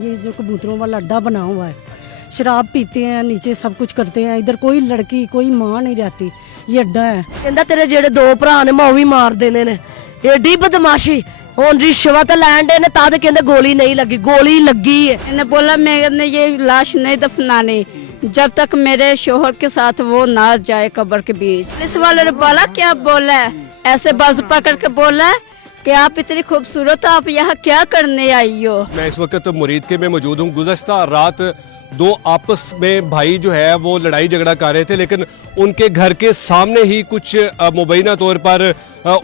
ये जो कबूतरों वाला अड्डा बना हुआ है, शराब पीते हैं, नीचे सब कुछ करते हैं। इधर कोई लड़की कोई माँ नहीं रहती, ये अड्डा है। कहता तेरे जेड़े दो भरा ने मैं वो भी मार देने ने, एडी बदमाशी। हुन रिश्वत लैन डे ने तां कहंदे गोली नहीं लगी, गोली लगी है। मैंने बोला मैंने ये लाश नहीं दफनानी जब तक मेरे शोहर के साथ वो ना जाए कब्र के बीच। पुलिस वाले ने बोला क्या बोला है, ऐसे बाजू पकड़ के बोला है कि आप इतनी खूबसूरत हो, आप यहाँ क्या करने आई हो। मैं इस वक्त मुरीद के में मौजूद हूँ। गुज़श्ता रात दो आपस में भाई जो है वो लड़ाई झगड़ा कर रहे थे, लेकिन उनके घर के सामने ही कुछ मुबैना तौर पर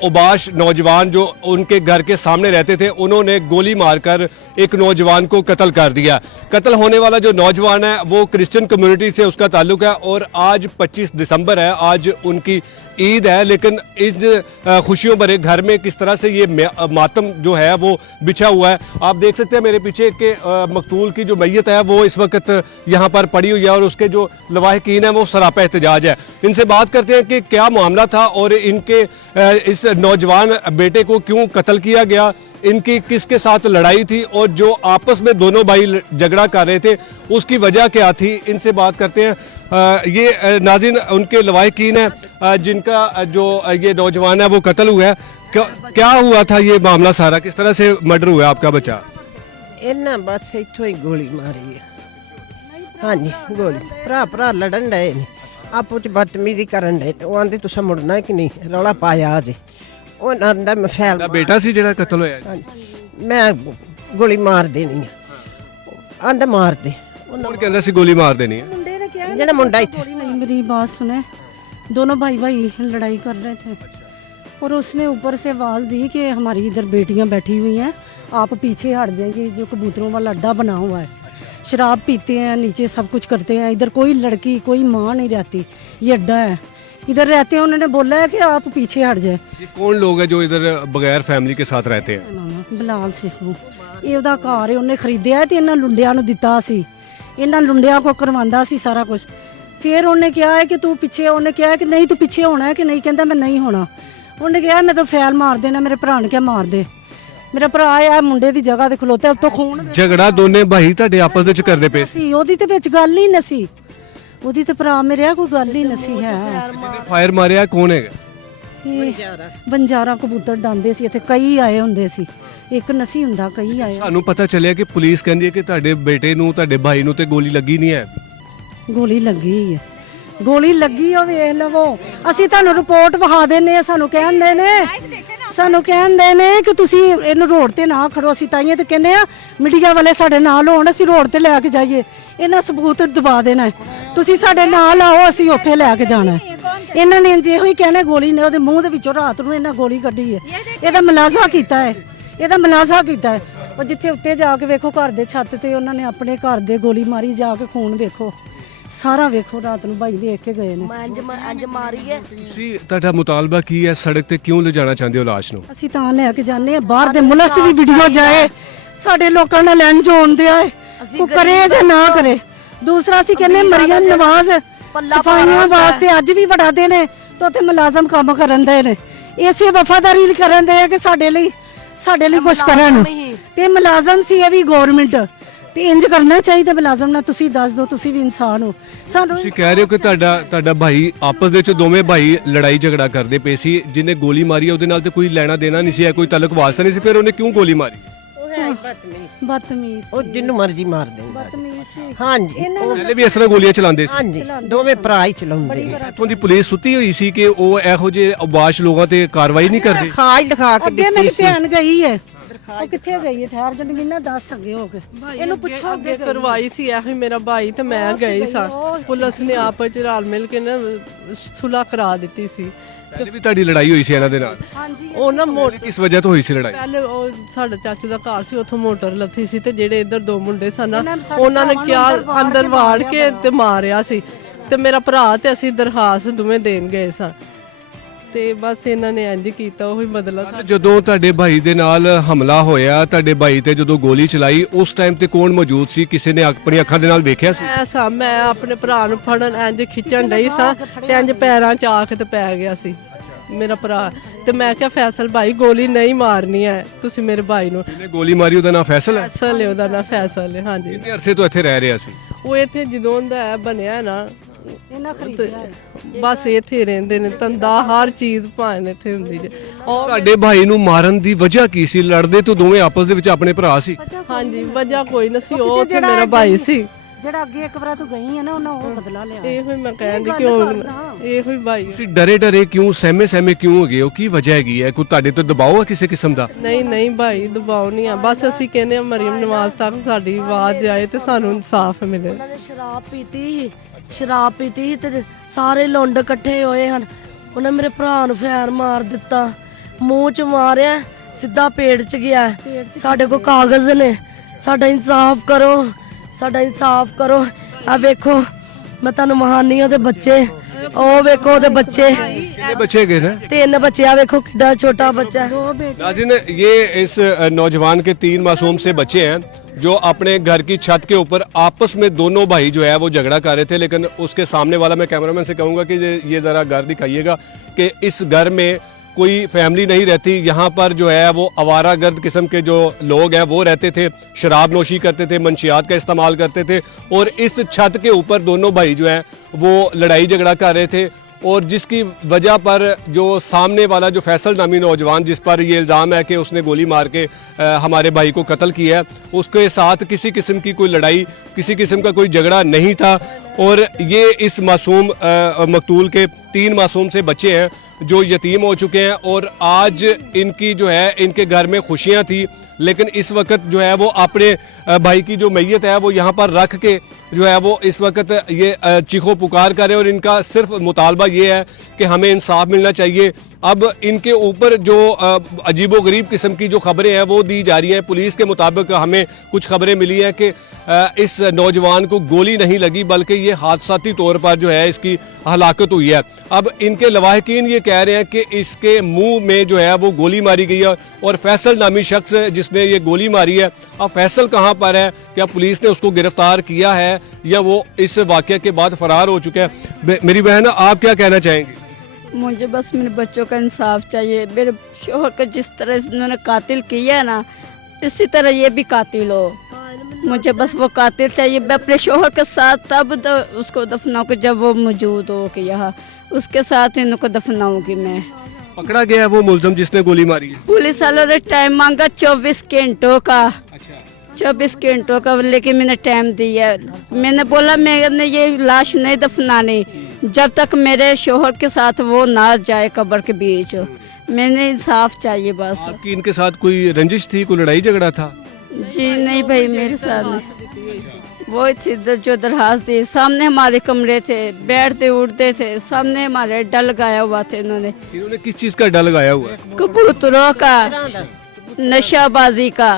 उबाश नौजवान जो उनके घर के सामने रहते थे, उन्होंने गोली मारकर एक नौजवान को कत्ल कर दिया। कत्ल होने वाला जो नौजवान है वो क्रिश्चियन कम्युनिटी से उसका ताल्लुक है और आज 25 दिसंबर है, आज उनकी ईद है। लेकिन इस खुशियों भरे घर में किस तरह से ये मातम जो है वो बिछा हुआ है। आप देख सकते हैं मेरे पीछे के मकतूल की जो मैयत है वो इस वक्त यहाँ पर पड़ी हुई है और उसके जो लवाहिकीन है वो सरापा एहतजाज है। इनसे बात करते हैं कि क्या मामला था और इनके इस नौजवान बेटे को क्यों कत्ल किया गया, इनकी किसके साथ लड़ाई थी और जो आपस में दोनों भाई झगड़ा कर रहे थे उसकी वजह क्या थी। इनसे बात करते हैं। ये नाज़रीन उनके लवाहिकीन है जिनका जो ये नौजवान है वो कत्ल हुआ है। क्या हुआ था ये मामला सारा, किस तरह से मर्डर हुआ आपका बच्चा? ਇਹਨਾਂ ਬਸ ਇੱਥੋਂ ਹੀ ਗੋਲੀ ਮਾਰੀ ਹੈ। ਹਾਂਜੀ ਗੋਲੀ ਭਰਾ ਲੜਨ ਡਏ ਨੇ, ਆਪੋ ਚ ਬਦਤਮੀਜ਼ੀ ਕਰਨ ਡਏ। ਉਹ ਆਂਦੇ ਤੁਸੀਂ ਮੁੜਨਾ ਕਿ ਨਹੀਂ, ਰੌਲਾ ਪਾਇਆ ਅਜੇ। ਉਹਨਾਂ ਦਾ ਮੈਂ ਫੈਲ ਬੇਟਾ ਸੀ ਜਿਹੜਾ ਕਤਲ ਹੋਇਆ? ਮੈਂ ਗੋਲੀ ਮਾਰ ਦੇਣੀ ਹੈ, ਆਂਦਾ ਮਾਰ ਦੇ। ਕੌਣ ਕਹਿੰਦਾ ਸੀ ਗੋਲੀ ਮਾਰ ਦੇਣੀ ਹੈ? ਜਿਹੜਾ ਮੁੰਡਾ ਇੱਥੇ। नहीं, मेरी बात सुने, दोनों भाई भाई लड़ाई कर रहे थे और उसने ऊपर से आवाज़ दी कि हमारी इधर बेटियां बैठी हुई हैं, आप पीछे हट जाइए। जो कबूतरों वाला अड्डा बना हुआ है, शराब पीते हैं, नीचे सब कुछ करते हैं। इधर कोई लड़की कोई माँ नहीं रहती, ये अड्डा है। इधर रहते हैं, उन्होंने बोला है कि आप पीछे हट जाए। ये कौन लोग हैं जो इधर बगैर फैमिली के साथ रहते हैं? ਬਲਾਲ ਸਿੱਖੂ, ਇਹ ਉਹਦਾ ਘਰ ਹੈ, ਉਹਨੇ ਖਰੀਦਿਆ ਤੇ ਇਹਨਾਂ ਲੁੰਡਿਆਂ ਨੂੰ ਦਿੱਤਾ ਸੀ। ਇਹਨਾਂ ਲੁੰਡਿਆਂ ਕੋ ਕਰਵਾਉਂਦਾ ਸੀ ਸਾਰਾ ਕੁਝ। ਫਿਰ ਉਹਨੇ ਕਿਹਾ ਹੈ ਕਿ ਤੂੰ ਪਿੱਛੇ, ਉਹਨੇ ਕਿਹਾ ਕਿ ਨਹੀਂ ਤੂੰ ਪਿੱਛੇ ਹੋਣਾ ਹੈ ਕਿ ਨਹੀਂ, ਕਹਿੰਦਾ ਮੈਂ ਨਹੀਂ ਹੋਣਾ। ਉਹਨੇ ਕਿਹਾ ਮੈਂ ਤਾਂ ਫੈਲ ਮਾਰ ਦੇਣਾ। ਮੇਰੇ ਭਰਾ ਨੇ ਕਿਹਾ ਮਾਰ ਦੇ। ਮੇਰਾ ਭਰਾ ਆ ਮੁੰਡੇ ਦੀ ਜਗ੍ਹਾ ਤੇ ਖਲੋਤਾ, ਉੱਤੋਂ ਖੂਨ। ਝਗੜਾ ਦੋਨੇ ਭਾਈ ਤੁਹਾਡੇ ਆਪਸ ਵਿੱਚ ਕਰਦੇ ਪਏ ਸੀ? ਉਹਦੀ ਤੇ ਵਿੱਚ ਗੱਲ ਹੀ ਨਸੀ, ਉਹਦੀ ਤੇ ਭਰਾ ਮੇਰੇ ਕੋਈ ਗੱਲ ਹੀ ਨਸੀ ਹੈ। ਫਾਇਰ ਮਾਰਿਆ ਕੌਣ ਹੈਗਾ? ਬੰਜਾਰਾ ਕਬੂਤਰ ਡਾਂਦੇ ਸੀ ਇੱਥੇ, ਕਈ ਆਏ ਹੁੰਦੇ ਸੀ, ਇੱਕ ਨਸੀ ਹੁੰਦਾ, ਕਈ ਆਏ। ਸਾਨੂੰ ਪਤਾ ਚੱਲਿਆ ਕਿ ਪੁਲਿਸ ਕਹਿੰਦੀ ਹੈ ਕਿ ਤੁਹਾਡੇ ਬੇਟੇ ਨੂੰ, ਤੁਹਾਡੇ ਭਾਈ ਨੂੰ ਤੇ ਗੋਲੀ ਲੱਗੀ ਨਹੀਂ ਹੈ। ਗੋਲੀ ਲੱਗੀ ਹੈ, ਗੋਲੀ ਲੱਗੀ ਉਹ ਵੇਖ ਲਵੋ। ਅਸੀਂ ਤੁਹਾਨੂੰ ਰਿਪੋਰਟ ਵਿਖਾ ਦਿੰਨੇ ਆ। ਸਾਨੂੰ ਕਹਿੰਦੇ ਨੇ ਕਿ ਤੁਸੀਂ ਇਹਨੂੰ ਰੋਡ ਤੇ ਨਾ ਖੜੋ। ਅਸੀਂ ਤਾਈਏ ਤੇ ਕਹਿੰਦੇ ਆ ਮੀਡੀਆ ਵਾਲੇ ਸਾਡੇ ਨਾਲ ਹੋਣ, ਅਸੀਂ ਰੋਡ ਤੇ ਲੈ ਕੇ ਜਾਈਏ। ਇਹਨਾਂ ਸਬੂਤ ਦਬਾ ਦੇਣਾ, ਤੁਸੀਂ ਸਾਡੇ ਨਾਲ ਆਓ, ਅਸੀਂ ਉੱਥੇ ਲੈ ਕੇ ਜਾਣਾ। ਇਹਨਾਂ ਨੇ ਜਿਹੋ ਹੀ ਕਹਿਣਾ, ਗੋਲੀ ਨੇ ਉਹਦੇ ਮੂੰਹ ਦੇ ਵਿੱਚੋਂ ਰਾਤ ਨੂੰ ਇਹਨਾਂ ਗੋਲੀ ਕੱਢੀ ਹੈ। ਇਹਦਾ ਮੁਲਾਜ਼ਾ ਕੀਤਾ ਹੈ, ਇਹਦਾ ਮੁਲਾਜ਼ਾ ਕੀਤਾ ਹੈ। ਉਹ ਜਿੱਥੇ ਉੱਤੇ ਜਾ ਕੇ ਵੇਖੋ ਘਰ ਦੇ ਛੱਤ ਤੇ ਉਹਨਾਂ ਨੇ ਆਪਣੇ ਘਰ ਦੇ ਗੋਲੀ ਮਾਰੀ, ਜਾ ਕੇ ਖੂਨ ਵੇਖੋ ਸਾਰਾ ਵੇਖੋ। ਰਾਤ ਨੂੰ ਭਾਈ ਦੇਖ ਕੇ ਗਏ ਨੇ। ਅੱਜ ਮਾਰੀ ਹੈ। ਤੁਸੀਂ ਤੁਹਾਡਾ ਮੁਤਾਲਬਾ ਕੀ ਹੈ? ਸੜਕ ਤੇ ਕਿਉਂ ਲਿਜਾਣਾ ਚਾਹੁੰਦੇ ਹੋ ਲਾਸ਼ ਨੂੰ? ਅਸੀਂ ਤਾਂ ਲੈ ਕੇ ਜਾਂਦੇ ਆ, ਬਾਹਰ ਦੇ ਮੁਲਕ 'ਚ ਵੀ ਵੀਡੀਓ ਜਾਏ, ਸਾਡੇ ਲੋਕਾਂ ਨਾਲ ਲੈਂਜ ਹੋਣ ਦਿਆ, ਉਹ ਕਰੇ ਜਾਂ ਨਾ ਕਰੇ। ਦੂਸਰਾ ਅਸੀਂ ਕਹਿੰਦੇ ਮਰੀਮ ਨਵਾਜ਼ ਸਫਾਈਆਂ ਵਾਸਤੇ ਅੱਜ ਵੀ ਵੜਾ ਦੇ ਨੇ, ਤਾਂ ਉੱਥੇ ਮੁਲਾਜ਼ਮ ਕੰਮ ਕਰਨ ਦੇ ਨੇ। ਇਸੇ ਵਫਾਦਾਰੀ ਕਰਨ ਦੇ ਆ ਕਿ ਸਾਡੇ ਲਈ ਕੁਝ ਕਰਨ। ਤੇ ਮੁਲਾਜ਼ਮ ਸੀ ਇਹ ਵੀ ਗਵਰਨਮੈਂਟ, ਤੇ ਇੰਜ ਕਰਨਾ ਚਾਹੀਦਾ ਮੁਲਾਜ਼ਮ ਨਾਲ। ਤੁਸੀਂ ਦੱਸ ਦਿਓ, ਤੁਸੀਂ ਵੀ ਇਨਸਾਨ ਹੋ। ਸਾਨੂੰ ਤੁਸੀਂ ਕਹਿ ਰਹੇ ਹੋ ਕਿ ਤੁਹਾਡਾ ਭਾਈ ਆਪਸ ਦੇ ਵਿੱਚ ਦੋਵੇਂ ਭਾਈ ਲੜਾਈ ਝਗੜਾ ਕਰਦੇ ਪਏ ਸੀ, ਜਿਹਨੇ ਗੋਲੀ ਮਾਰੀ ਉਹਦੇ ਨਾਲ ਤੇ ਕੋਈ ਲੈਣਾ ਦੇਣਾ ਨਹੀਂ ਸੀ, ਕੋਈ ਤਲਕ ਵਾਸਤਾ ਨਹੀਂ ਸੀ, ਫਿਰ ਉਹਨੇ ਕਿਉਂ ਗੋਲੀ ਮਾਰੀ? ਬਦਤਮੀਜ਼, ਉਹ ਜਿੰਨੂੰ ਮਰਜ਼ੀ ਮਾਰ ਦੇਂਦਾ। ਬਦਤਮੀਜ਼ ਸੀ। ਹਾਂਜੀ ਪਹਿਲੇ ਵੀ ਇਸ ਤਰ੍ਹਾਂ ਗੋਲੀਆਂ ਚਲਾਉਂਦੇ ਸੀ? ਹਾਂਜੀ ਦੋਵੇਂ ਭਰਾ ਹੀ ਚਲਾਉਂਦੇ ਨੇ। ਇੱਥੋਂ ਦੀ ਪੁਲਿਸ ਸੁੱਤੀ ਹੋਈ ਸੀ ਕਿ ਉਹ ਇਹੋ ਜਿਹੇ ਅਬਾਸ਼ ਲੋਕਾਂ ਤੇ ਕਾਰਵਾਈ ਨਹੀਂ ਕਰਦੀ? ਲਿਖਾ ਕੇ ਅੱਗੇ ਮੇਰੀ ਭੈਣ ਗਈ ਹੈ, ਉਹ ਕਿੱਥੇ ਗਈ ਹੈ? ਠਹਿਰ ਜਣ ਨਾ ਦੱਸ ਸਕੇ ਹੋ ਕੇ ਇਹਨੂੰ ਪੁੱਛੋ। ਅੱਗੇ ਕਰਵਾਈ ਸੀ ਇਹੀ ਮੇਰਾ ਭਾਈ ਤੇ ਮੈਂ ਗਈ ਸਾਂ। ਪੁਲਿਸ ਨੇ ਆਪਸ ਚ ਰਲ ਮਿਲ ਕੇ ਨਾ ਸੁਲ੍ਹਾ ਕਰਾ ਦਿੱਤੀ ਸੀ। ਪਹਿਲੇ ਵੀ ਤੁਹਾਡੀ ਲੜਾਈ ਹੋਈ ਸੀ ਇਹਨਾਂ ਦੇ ਨਾਲ? ਹਾਂਜੀ। ਉਹ ਨਾ ਮੋਟਰ ਕਿਸ ਵਜ੍ਹਾ ਤੋਂ ਹੋਈ ਸੀ ਲੜਾਈ? ਪਹਿਲੇ ਉਹ ਸਾਡੇ ਚਾਚੂ ਦਾ ਘਰ ਸੀ, ਉੱਥੋਂ ਮੋਟਰ ਲੱਥੀ ਸੀ ਤੇ ਜਿਹੜੇ ਇੱਧਰ ਦੋ ਮੁੰਡੇ ਸਨ ਉਹਨਾਂ ਨੇ ਕਿਹਾ ਅੰਦਰ ਵਾੜ ਕੇ ਤੇ ਮਾਰਿਆ ਸੀ। ਤੇ ਮੇਰਾ ਭਰਾ ਤੇ ਅਸੀਂ ਦਰਖਾਸਤ ਦੋਵੇਂ ਦੇਣ ਗਏ ਸਾਂ ਤੇ ਬਸ ਇਹਨਾਂ ਨੇ ਇੰਜ ਕੀਤਾ, ਉਹੀ ਬਦਲਾ। ਜਦੋਂ ਤੁਹਾਡੇ ਭਾਈ ਦੇ ਨਾਲ ਹਮਲਾ ਹੋਇਆ, ਤੁਹਾਡੇ ਭਾਈ ਤੇ ਜਦੋਂ ਗੋਲੀ ਚਲਾਈ, ਉਸ ਟਾਈਮ ਤੇ ਕੌਣ ਮੌਜੂਦ ਸੀ? ਕਿਸੇ ਨੇ ਆਪਣੀ ਅੱਖਾਂ ਦੇ ਨਾਲ ਵੇਖਿਆ ਸੀ? ਐਸਾ ਮੈਂ ਆਪਣੇ ਭਰਾ ਨੂੰ ਫੜਨ ਇੰਜ ਖਿੱਚਣ ਡਈ ਸਾਂ ਤੇ ਇੰਜ ਪੈਰਾਂ 'ਚ ਆ ਕੇ ਤੇ ਪੈ ਗਿਆ ਸੀ ਮੇਰਾ ਭਰਾ। ਤੇ ਮੈਂ ਕਿਹਾ ਫੈਸਲ ਭਾਈ ਗੋਲੀ ਨਹੀਂ ਮਾਰਨੀ ਹੈ ਤੁਸੀਂ ਮੇਰੇ ਭਾਈ ਨੂੰ। ਜਿਹਨੇ ਗੋਲੀ ਮਾਰੀ ਉਹਦਾ ਨਾਮ ਫੈਸਲ ਹੈ। ਫੈਸਲ ਹੈ ਉਹਦਾ ਨਾਂ, ਫੈਸਲ ਹੈ ਹਾਂਜੀ। ਕਿੰਨੇ ਅਰਸੇ ਤੋਂ ਇੱਥੇ ਰਹਿ ਰਿਹਾ ਸੀ? ਉਹ ਇੱਥੇ ਜਦੋਂ ਦਾ ਹੈ ਬਣਿਆ ਨਾ ਇਹਨਾਂ ਖਰੀਦਿਆ ਬਸ ਇੱਥੇ ਰਹਿੰਦੇ ਨੇ, ਧੰਦਾ ਹਰ ਚੀਜ਼ ਭਾਣ ਇੱਥੇ ਹੁੰਦੀ ਜੇ। ਔਰ ਤੁਹਾਡੇ ਭਾਈ ਨੂੰ ਮਾਰਨ ਦੀ ਵਜ੍ਹਾ ਕੀ ਸੀ? ਲੜਦੇ ਤੋਂ ਦੋਵੇਂ ਆਪਸ ਦੇ ਵਿੱਚ ਆਪਣੇ ਭਰਾ ਸੀ। ਹਾਂਜੀ ਵਜ੍ਹਾ ਕੋਈ ਨਾ ਸੀ, ਉਹ ਉੱਥੇ ਮੇਰਾ ਭਾਈ ਸੀ। ਜਿਹੜਾ ਅੱਗੇ ਇੱਕ ਵਾਰ ਤੂੰ ਗਈ ਹੈ ਨਾ ਉਹਨਾਂ ਉਹ ਬਦਲਾ ਲਿਆ। ਇਹੋ ਹੀ ਮੈਂ ਕਹਿੰਦੀ ਕਿ ਉਹ ਇਹੋ ਹੀ ਭਾਈ। ਤੁਸੀਂ ਡਰੇ ਕਿਉਂ, ਸਹਿਮੇ ਕਿਉਂ ਹੋ ਗਏ ਹੋ? ਕੀ ਵਜ੍ਹਾ ਹੈਗੀ ਹੈ? ਕੋਈ ਤੁਹਾਡੇ ਤੋਂ ਦਬਾਅ ਹੈ ਕਿਸੇ ਕਿਸਮ ਦਾ? ਨਹੀਂ ਭਾਈ ਦਬਾਅ ਨਹੀਂ ਆ, ਬਸ ਅਸੀਂ ਕਹਿੰਦੇ ਆ ਮਰੀਮ ਨਵਾਜ਼ ਤੱਕ ਸਾਡੀ ਆਵਾਜ਼ ਆਏ ਤੇ ਸਾਨੂੰ ਇਨਸਾਫ ਮਿਲੇ। ਉਹਨਾਂ ਨੇ ਸ਼ਰਾਬ ਪੀਤੀ ਸੀ ਤੇ ਸਾਰੇ ਲੁੰਡ ਇਕੱਠੇ ਹੋਏ ਹਨ। ਉਹਨੇ ਮੇਰੇ ਭਰਾ ਨੂੰ ਫੈਰ ਮਾਰ ਦਿੱਤਾ, ਮੂੰਹ 'ਚ ਮਾਰਿਆ, ਸਿੱਧਾ ਪੇਟ 'ਚ ਗਿਆ। ਸਾਡੇ ਕੋਲ ਕਾਗਜ਼ ਨੇ, ਸਾਡਾ ਇਨਸਾਫ ਕਰੋ, ਸਾਡਾ ਇਨਸਾਫ ਕਰੋ। ਆ ਵੇਖੋ ਮੈਂ ਤੁਹਾਨੂੰ ਮਹਾਨੀ ਉਹਦੇ ਬੱਚੇ, ਉਹ ਵੇਖੋ ਉਹਦੇ ਬੱਚੇ, कितने बच्चे गए ना? 3 ਬੱਚੇ। ਆ ਵੇਖੋ कितना छोटा बच्चा है। नाज़रीन, ये इस नौजवान के 3 मासूम से बच्चे हैं जो अपने घर की छत के ऊपर आपस में दोनों भाई जो है वो झगड़ा कर रहे थे। लेकिन उसके सामने वाला, मैं कैमरामैन से कहूँगा कि ये ज़रा घर दिखाइएगा कि इस घर में कोई फैमिली नहीं रहती। यहाँ पर जो है वो आवारागर्द किस्म के जो लोग हैं वो रहते थे, शराब नोशी करते थे, मंशियात का इस्तेमाल करते थे। और इस छत के ऊपर दोनों भाई जो हैं वो लड़ाई झगड़ा कर रहे थे। और जिसकी वजह पर जो सामने वाला जो फैसल नामी नौजवान, जिस पर ये इल्ज़ाम है कि उसने गोली मार के हमारे भाई को कत्ल किया है, उसके साथ किसी किस्म की कोई लड़ाई, किसी किस्म का कोई झगड़ा नहीं था। और ये इस मासूम मकतूल के 3 मासूम से बच्चे हैं जो यतीम हो चुके हैं। और आज इनकी जो है इनके घर में खुशियाँ थी, लेकिन इस वक्त जो है वो अपने भाई की जो मैयत है वो यहाँ पर रख के जो है वो इस वक्त ये चीखो पुकार कर रहे हैं। और इनका सिर्फ मुतालबा ये है कि हमें इंसाफ मिलना चाहिए। अब इनके ऊपर जो अजीबोगरीब किस्म की जो खबरें हैं वो दी जा रही हैं। पुलिस के मुताबिक हमें कुछ खबरें मिली हैं कि इस नौजवान को गोली नहीं लगी, बल्कि ये हादसाती तौर पर जो है इसकी हलाकत हुई है। अब इनके लवाहकीन ये कह रहे हैं कि इसके मुंह में जो है वो गोली मारी गई है। और फैसल नामी शख्स जिसने ये गोली मारी है, अब फैसल कहाँ पर है? क्या पुलिस ने उसको गिरफ्तार किया है या वो इस वाक़े के बाद फरार हो चुके हैं? मेरी बहन, आप क्या कहना चाहेंगी? मुझे बस मेरे बच्चों का इंसाफ चाहिए। मेरे शोहर को जिस तरह इन्होंने कातिल किया है ना, इसी तरह ये भी कातिल हो। मुझे बस वो कातिल चाहिए। मैं अपने शोहर के साथ तब उसको दफनाऊंगी जब वो मौजूद हो कि यहाँ उसके साथ इनको दफनाऊंगी मैं। पकड़ा गया है वो मुलजम जिसने गोली मारी है? पुलिस वालों ने टाइम मांगा 24 घंटों का। अच्छा। 24 घंटों का, लेकिन मैंने टाइम दिया। मैंने बोला मैंने ये लाश नहीं दफनानी जब तक मेरे शोहर के साथ वो ना जाए कब्र के बीच। मैंने इंसाफ चाहिए बस। आपकी इनके साथ कोई रंजिश थी, कोई लड़ाई झगड़ा था? जी नहीं भाई, मेरे साथ नहीं। वो इधर जो दरखास्त दी, सामने हमारे कमरे थे, बैठते उठते थे, सामने हमारे अड्डा लगाया हुआ था। इन्होंने किस चीज का अड्डा लगाया हुआ है? कबूतरों का, नशाबाजी का,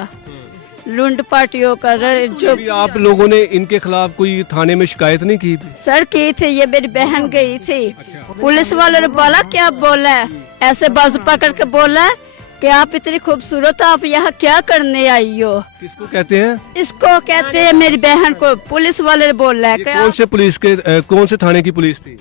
लूट पार्टियों का। जो अभी आप लोगों ने इनके खिलाफ कोई थाने में शिकायत नहीं की थी? सर की थी, ये मेरी बहन गई थी। पुलिस वालों ने बोला क्या बोला है, ऐसे बाजू पकड़ के बोला है कि आप इतनी खूबसूरत हो, आप यहाँ क्या करने आई हो। किसको कहते हैं? इसको कहते हैं मेरी बहन को। पुलिस वाले ने बोला है कि कौन से पुलिस के कौन से थाने की पुलिस थी?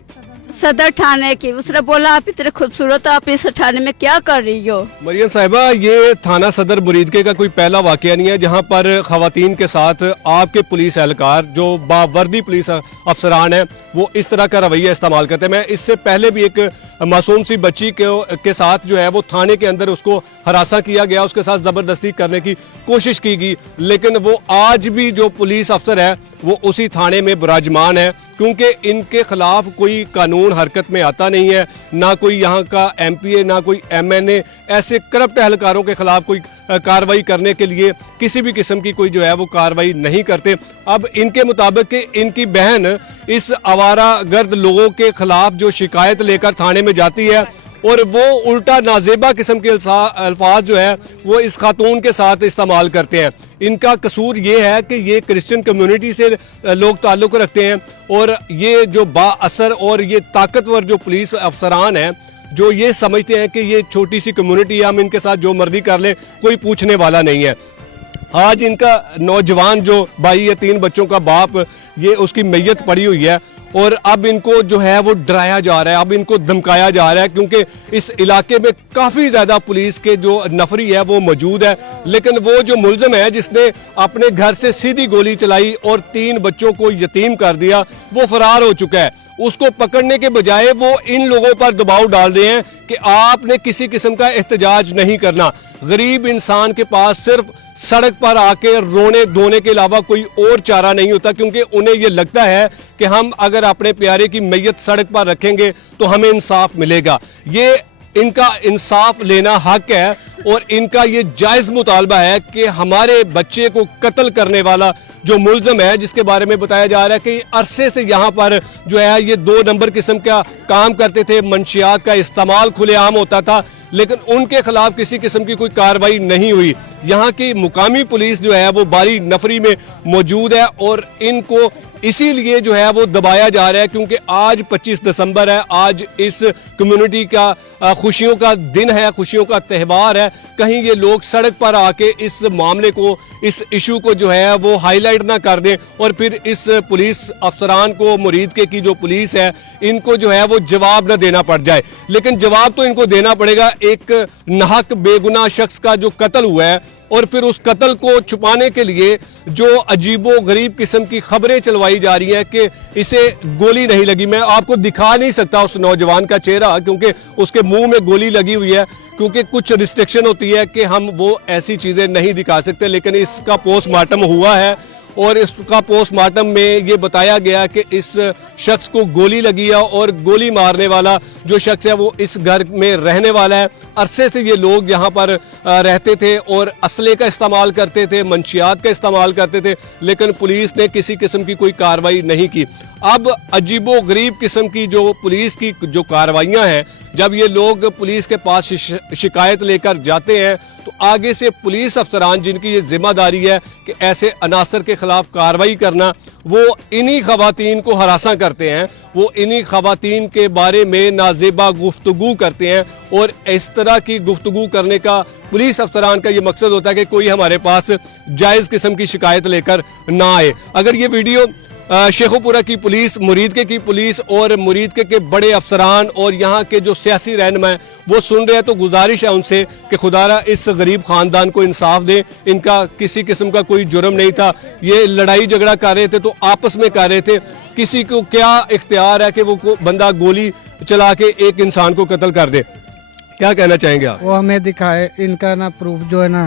सदर थाने की। उसने बोला आप इतने खूबसूरत हो, आप इस थाने में क्या कर रही हो। मरियम साहिबा, ये थाना सदर मुरीदके का कोई पहला वाकया नहीं है जहां पर खवातीन के साथ आपके पुलिस एहलकार जो बावर्दी पुलिस अफसरान हैं वो इस तरह का रवैया इस्तेमाल करते हैं। मैं इससे पहले भी एक मासूम सी बच्ची के साथ जो है वो थाने के अंदर उसको हरासा किया गया, उसके साथ ज़बरदस्ती करने की कोशिश की गई। लेकिन वो आज भी जो पुलिस अफसर है वो उसी थाने में विराजमान है, क्योंकि इनके खिलाफ कोई कानून हरकत में आता नहीं है। ना कोई यहाँ का MPA, ना कोई MNA ऐसे करप्ट एहलकारों के खिलाफ कोई कार्रवाई करने के लिए किसी भी किस्म की कोई जो है वो कार्रवाई नहीं करते। अब इनके मुताबिक कि इनकी बहन इस आवारागर्द लोगों के खिलाफ जो शिकायत लेकर थाने में जाती है और वो उल्टा नाजेबा किस्म के अल्फाज जो है वो इस खातून के साथ इस्तेमाल करते हैं। इनका कसूर ये है कि ये क्रिश्चियन कम्युनिटी से लोग ताल्लुक़ रखते हैं और ये जो बाअसर और ये ताकतवर जो पुलिस अफसरान हैं जो ये समझते हैं कि ये छोटी सी कम्युनिटी है, हम इनके साथ जो मर्जी कर लें, कोई पूछने वाला नहीं है। आज इनका नौजवान जो भाई है, 3 बच्चों का बाप, ये उसकी मैयत पड़ी हुई है और अब इनको जो है वो डराया जा रहा है, अब इनको धमकाया जा रहा है, क्योंकि इस इलाके में काफ़ी ज़्यादा पुलिस के जो नफरी है वो मौजूद है। लेकिन वो जो मुलजिम है जिसने अपने घर से सीधी गोली चलाई और 3 बच्चों को यतीम कर दिया, वो फरार हो चुका है। उसको पकड़ने के बजाय वो इन लोगों पर दबाव डाल रहे हैं कि आपने किसी किस्म का एहतजाज नहीं करना। गरीब इंसान के पास सिर्फ सड़क पर आके रोने धोने के अलावा कोई और चारा नहीं होता, क्योंकि उन्हें यह लगता है कि हम अगर अपने प्यारे की मैयत सड़क पर रखेंगे तो हमें इंसाफ मिलेगा। ये इनका इंसाफ लेना हक है और इनका ये जायज मुतालबा है कि हमारे बच्चे को कत्ल करने वाला जो मुलजिम है, जिसके बारे में बताया जा रहा है कि अरसे से यहाँ पर जो है ये 2 नंबर किस्म का काम करते थे, मंशियात का इस्तेमाल खुलेआम होता था, लेकिन उनके खिलाफ किसी किस्म की कोई कार्रवाई नहीं हुई। यहाँ की मुकामी पुलिस जो है वो बारी नफरी में मौजूद है और इनको इसीलिए जो है वो दबाया जा रहा है, क्योंकि आज 25 दिसंबर है, आज इस कम्युनिटी का खुशियों का दिन है, खुशियों का त्यौहार है। कहीं ये लोग सड़क पर आके इस मामले को, इस इशू को जो है वो हाईलाइट ना कर दें और फिर इस पुलिस अफसरान को, मुरीद के की जो पुलिस है, इनको जो है वो जवाब न देना पड़ जाए। लेकिन जवाब तो इनको देना पड़ेगा। एक नाहक बेगुनाह शख्स का जो कत्ल हुआ है और फिर उस कत्ल को छुपाने के लिए जो अजीबो गरीब किस्म की खबरें चलवाई जा रही हैं कि इसे गोली नहीं लगी। मैं आपको दिखा नहीं सकता उस नौजवान का चेहरा, क्योंकि उसके मुंह में गोली लगी हुई है, क्योंकि कुछ रिस्ट्रिक्शन होती है कि हम वो ऐसी चीज़ें नहीं दिखा सकते। लेकिन इसका पोस्टमार्टम हुआ है और इसका पोस्टमार्टम में ये बताया गया कि इस शख्स को गोली लगी है और गोली मारने वाला जो शख्स है वो इस घर में रहने वाला है। अरसे से ये लोग यहाँ पर रहते थे और असले का इस्तेमाल करते थे, मंशियात का इस्तेमाल करते थे, लेकिन पुलिस ने किसी किस्म की कोई कार्रवाई नहीं की। अब अजीबो गरीब किस्म की जो पुलिस की जो कार्रवाइयाँ हैं, जब ये लोग पुलिस के पास शिकायत लेकर जाते हैं तो आगे से पुलिस अफसरान जिनकी ये जिम्मेदारी है कि ऐसे अनासर के खिलाफ कार्रवाई करना, वो इन्हीं खवातीन को हरासा करते हैं, वो इन्हीं खवातीन के बारे में नाजेबा गुफ्तगू करते हैं। और इस तरह की गुफ्तगू करने का पुलिस अफसरान का ये मकसद होता है कि कोई हमारे पास जायज़ किस्म की शिकायत लेकर ना आए। अगर ये वीडियो शेखोपुरा की पुलिस, मुरीदके की पुलिस और मुरीदके के बड़े अफसरान और यहाँ के जो सियासी रहनुमा हैं वो सुन रहे हैं तो गुजारिश है उनसे कि खुदारा इस गरीब ख़ानदान को इंसाफ दें। इनका किसी किस्म का कोई जुर्म नहीं था, ये लड़ाई झगड़ा कर रहे थे तो आपस में कर रहे थे। किसी को क्या इख्तियार है कि वो बंदा गोली चला के एक इंसान को कत्ल कर दे? क्या कहना चाहेंगे आप? वो हमें दिखाए, इनका ना प्रूफ जो है ना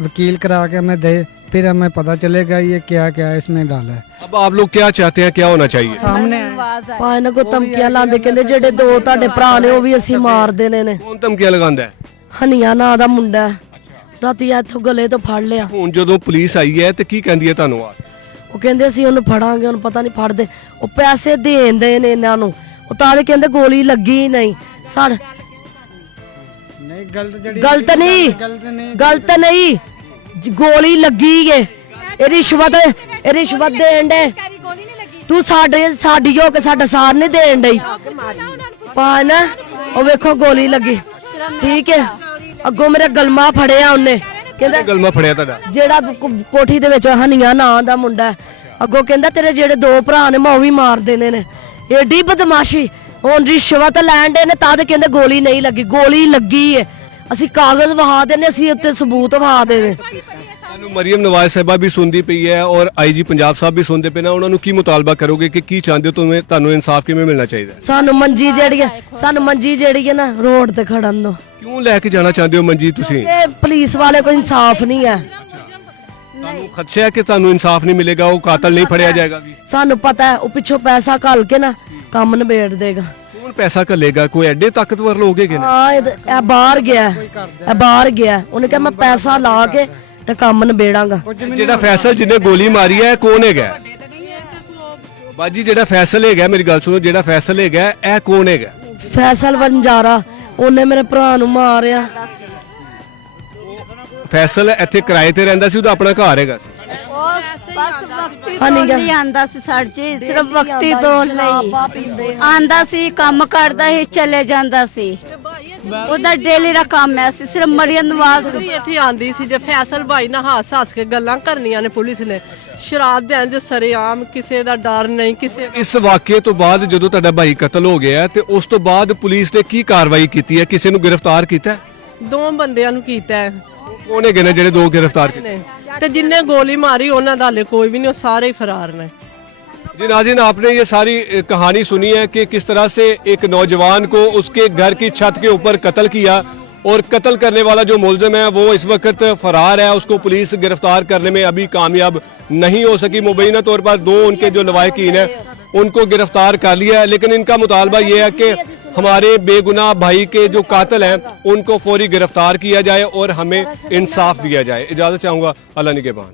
वकील करा के हमें दे, फिर हमें पता चलेगा ये क्या क्या इसमें डाला है। अब आप लोग क्या चाहते हैं, क्या होना चाहिए? सामने ਭਾਵੇਂ ਨਾ ਕੋ ਧਮਕੀਆਂ ਲਾਉਂਦੇ, ਕਹਿੰਦੇ ਜਿਹੜੇ 2 ਤੁਹਾਡੇ ਭਰਾ ਨੇ ਉਹ ਵੀ ਅਸੀਂ ਮਾਰ ਦੇਣੇ ਨੇ। कौन धमकियां लगांदा है? ਹਨੀਆ ਨਾਂ ਦਾ ਮੁੰਡਾ ਹੈ, ਰਾਤੀ ਇੱਥੋਂ ਗਲੇ ਤੋਂ ਫੜ ਲਿਆ। ਹੁਣ ਜਦੋਂ ਪੁਲਿਸ ਆਈ ਹੈ ਤੇ ਕੀ ਕਹਿੰਦੀ ਹੈ ਤੁਹਾਨੂੰ? ਉਹ ਕਹਿੰਦੇ ਅਸੀਂ ਉਹਨੂੰ ਫੜਾਂਗੇ, ਉਹਨੂੰ ਪਤਾ ਨਹੀਂ ਫੜਦੇ, ਉਹ ਪੈਸੇ ਦੇਂਦੇ ਨੇ ਇਹਨਾਂ ਨੂੰ, ਉਹ ਤਾਂ ਕਹਿੰਦੇ ਗੋਲੀ ਲੱਗੀ ਹੀ ਨਹੀਂ। ਸਰ नहीं गलत जड़ी ਗਲਤ ਨਹੀਂ, ਗਲਤ ਨਹੀਂ, ਗੋਲੀ ਲੱਗੀ ਏ। ਇਹ ਰਿਸ਼ਵਤ ਦੇਣ ਦੇ, ਤੂੰ ਸਾਡੀ ਹੋ ਕੇ ਸਾਡਾ ਸਾਥ ਨਹੀਂ ਦੇਣ ਡਈ। ਪਾਣ ਉਹ ਵੇਖੋ ਗੋਲੀ ਲੱਗੀ, ਠੀਕ ਹੈ। ਅੱਗੋਂ ਮੇਰਾ ਗਲਮਾ ਫੜਿਆ ਉਹਨੇ, ਕਹਿੰਦਾ ਗਲਮਾ ਫੜਿਆ ਤੁਹਾਡਾ? ਜਿਹੜਾ ਕੋਠੀ ਦੇ ਵਿੱਚ ਹਨੀਆਂ ਨਾਂ ਦਾ ਮੁੰਡਾ ਹੈ। ਅੱਗੋਂ ਕਹਿੰਦਾ ਤੇਰੇ ਜਿਹੜੇ 2 ਭਰਾ ਨੇ ਮੈਂ ਉਹ ਵੀ ਮਾਰ ਦੇਣੇ ਨੇ। ਏਡੀ ਬਦਮਾਸ਼ੀ। ਹੁਣ ਰਿਸ਼ਵਤ ਲੈਣ ਦੇ ਨੇ ਤਾਂ ਕਹਿੰਦੇ ਗੋਲੀ ਨਹੀਂ ਲੱਗੀ, ਗੋਲੀ ਲੱਗੀ ਹੈ। ਅਸੀਂ ਕਾਗਜ਼ ਵਹਾ ਦੇਣੇ, ਅਸੀਂ ਉੱਤੇ ਸਬੂਤ ਵਹਾ ਦੇਣੇ। ਤੁਹਾਨੂੰ ਮਰੀਮ ਨਵਾਜ਼ ਸਾਹਿਬਾ ਵੀ ਸੁਣਦੀ ਪਈ ਹੈ ਔਰ ਆਈਜੀ ਪੰਜਾਬ ਸਾਹਿਬ ਵੀ ਸੁਣਦੇ ਪਏ ਨੇ, ਉਹਨਾਂ ਨੂੰ ਕੀ ਮੁਤਾਲਬਾ ਕਰੋਗੇ ਕਿ ਕੀ ਚਾਹੁੰਦੇ ਹੋ ਤੁਹਾਨੂੰ ਇਨਸਾਫ ਕਿਵੇਂ ਮਿਲਣਾ ਚਾਹੀਦਾ? ਸਾਨੂੰ ਮੰਜੀ ਜਿਹੜੀ ਹੈ ਨਾ ਰੋਡ ਤੇ ਖੜਨ ਦੋ। ਕਿਉਂ ਲੈ ਕੇ ਜਾਣਾ ਚਾਹੁੰਦੇ ਹੋ ਮੰਜੀ ਤੁਸੀਂ? ਇਹ ਪੁਲਿਸ ਵਾਲੇ ਕੋਈ ਇਨਸਾਫ ਨਹੀਂ ਹੈ। ਤੁਹਾਨੂੰ ਖਦਸ਼ਾ ਹੈ ਕਿ ਤੁਹਾਨੂੰ ਇਨਸਾਫ ਨਹੀਂ ਮਿਲੇਗਾ, ਉਹ ਕਾਤਲ ਨਹੀਂ ਫੜਿਆ ਜਾਏਗਾ ਵੀ? ਸਾਨੂੰ ਪਤਾ ਹੈ ਉਹ ਪਿੱਛੋਂ ਪੈਸਾ ਘੱਲ ਕੇ ਨਾ ਕੰਮ ਨਿਬੇੜ ਦੇਗਾ। ਕੌਣ ਪੈਸਾ ਘੱਲੇਗਾ? ਕੋਈ ਐਡੇ ਤਾਕਤਵਰ ਲੋਕ ਹੈਗੇ ਨੇ? ਹਾਂ ਇਹ ਬਾਹਰ ਗਿਆ, ਇਹ ਬਾਹਰ ਗਿਆ। ਉਹਨੇ ਕਿਹਾ ਮੈਂ ਪੈਸਾ ਲਾ ਕੇ ਤੇ ਕੰਮ ਨਿਬੇੜਾਂਗਾ। ਜਿਹੜਾ ਫੈਸਲ ਜਿਹਨੇ ਗੋਲੀ ਮਾਰੀ ਹੈ ਕੌਣ ਹੈਗਾ? ਬਾਜੀ ਜਿਹੜਾ ਫੈਸਲ ਹੈਗਾ, ਮੇਰੀ ਗੱਲ ਸੁਣੋ, ਜਿਹੜਾ ਫੈਸਲ ਹੈਗਾ ਇਹ ਕੌਣ ਹੈਗਾ? ਫੈਸਲ ਵੰਜਾਰਾ, ਉਹਨੇ ਮੇਰੇ ਭਰਾ ਨੂੰ ਮਾਰਿਆ। ਫੈਸਲ ਇੱਥੇ ਕਿਰਾਏ ਤੇ ਰਹਿੰਦਾ ਸੀ, ਉਹਦਾ ਆਪਣਾ ਘਰ ਹੈਗਾ ਸੀ? ਨਹੀਂ ਆਂਦਾ ਸੀ ਸਰ ਜੀ, ਸਿਰਫ ਵਕਤੀ ਦੌਰ ਲਈ ਆਂਦਾ ਸੀ, ਕੰਮ ਕਰਦਾ ਸੀ, ਚਲੇ ਜਾਂਦਾ ਸੀ। उधर डेली का काम है सिर्फ मरियम नवाज ਇੱਥੇ ਆਂਦੀ ਸੀ ਜੇ ਫੈਸਲ ਭਾਈ ਨਾਲ ਹੱਸ ਕੇ ਗੱਲਾਂ ਕਰਨੀਆਂ ਨੇ ਪੁਲਿਸ ਨੇ ਸ਼ਰਾਬ ਦੇ ਅੰਜ ਸਰੇਆਮ ਕਿਸੇ ਦਾ ਡਰ ਨਹੀਂ ਕਿਸੇ ਇਸ ਵਾਕਿਏ ਤੋਂ ਬਾਅਦ ਜਦੋਂ ਤੁਹਾਡਾ ਭਾਈ ਕਤਲ ਹੋ ਗਿਆ ਤੇ ਉਸ ਤੋਂ ਬਾਅਦ ਪੁਲਿਸ ਨੇ ਕੀ ਕਾਰਵਾਈ ਕੀਤੀ ਹੈ? ਕਿਸੇ ਨੂੰ ਗ੍ਰਿਫਤਾਰ ਕੀਤਾ ਹੈ? 2 ਬੰਦਿਆਂ ਨੂੰ ਕੀਤਾ ਹੈ ਕੌਣ ਹੈਗੇ ਨੇ ਜਿਹੜੇ 2 ਗ੍ਰਿਫਤਾਰ ਕੀਤੇ? ਨੇ ਤੇ ਜਿੰਨੇ ਗੋਲੀ ਮਾਰੀ ਉਹਨਾਂ ਦਾ ਹਲੇ ਕੋਈ ਵੀ ਨਹੀਂ, ਉਹ ਸਾਰੇ ਹੀ ਫਰਾਰ ਨੇ। जी नाज़रीन, आपने ये सारी कहानी सुनी है कि किस तरह से एक नौजवान को उसके घर की छत के ऊपर कत्ल किया और कत्ल करने वाला जो मुलजिम है वो इस वक्त फरार है। उसको पुलिस गिरफ्तार करने में अभी कामयाब नहीं हो सकी। मुबैना तौर पर 2 उनके जो लवाहिकीन हैं उनको गिरफ्तार कर लिया है, लेकिन इनका मुतालबा ये है कि हमारे बेगुनाह भाई के जो कातिल हैं उनको फौरी गिरफ्तार किया जाए और हमें इंसाफ दिया जाए। इजाज़त चाहूँगा, अल्लाह निगहबान।